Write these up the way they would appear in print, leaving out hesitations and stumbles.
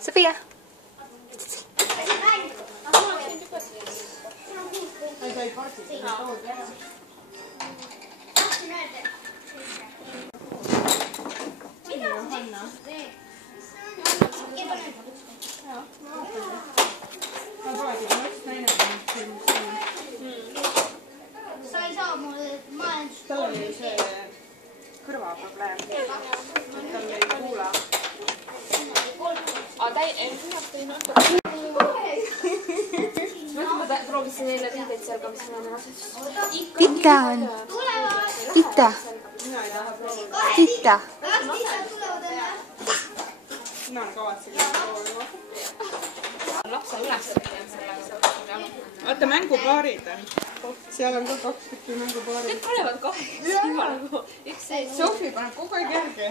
Sofia. Sa ei saa mulle majandust. Tal oli see kõrvaprobleem. Tal ei kuula. Aga ennast ei nähta. Ma proovisin neile vindeid seal ka, mis ma olen asetus. Tita on. Tita. Mina ei taha proovida. Tita. Mina olen kavatsenud proovima. Lapse üles. Vaata mängupaarid on. Seal on ka 2 tükki mängupaarid. Need panevad kahe. Üks see. Sofi paneb kogu aeg järgi.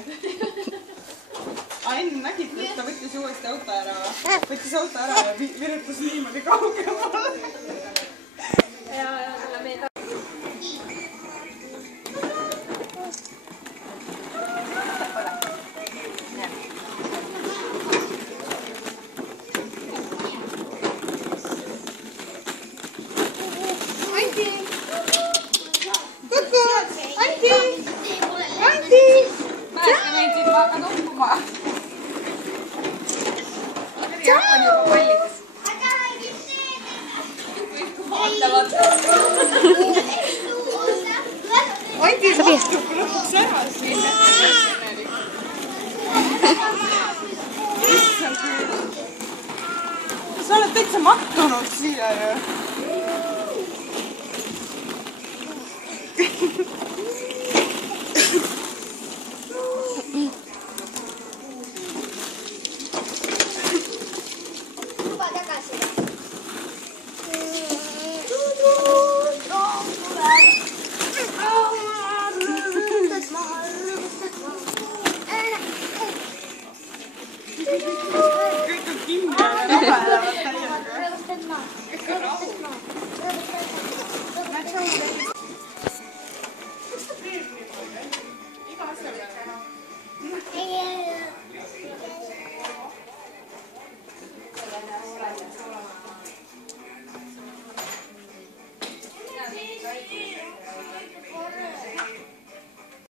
Enne nägid, et ta võttis uuesti auto ära. Võttis auto ära ja virutas niimoodi kaugemale. Ja talle meeldab. Andi, Sofia. Sa oled täitsa mattunud siia ju. Luba tagasi. Kõik on kinni ja raha täiega. Rõõmustad maha.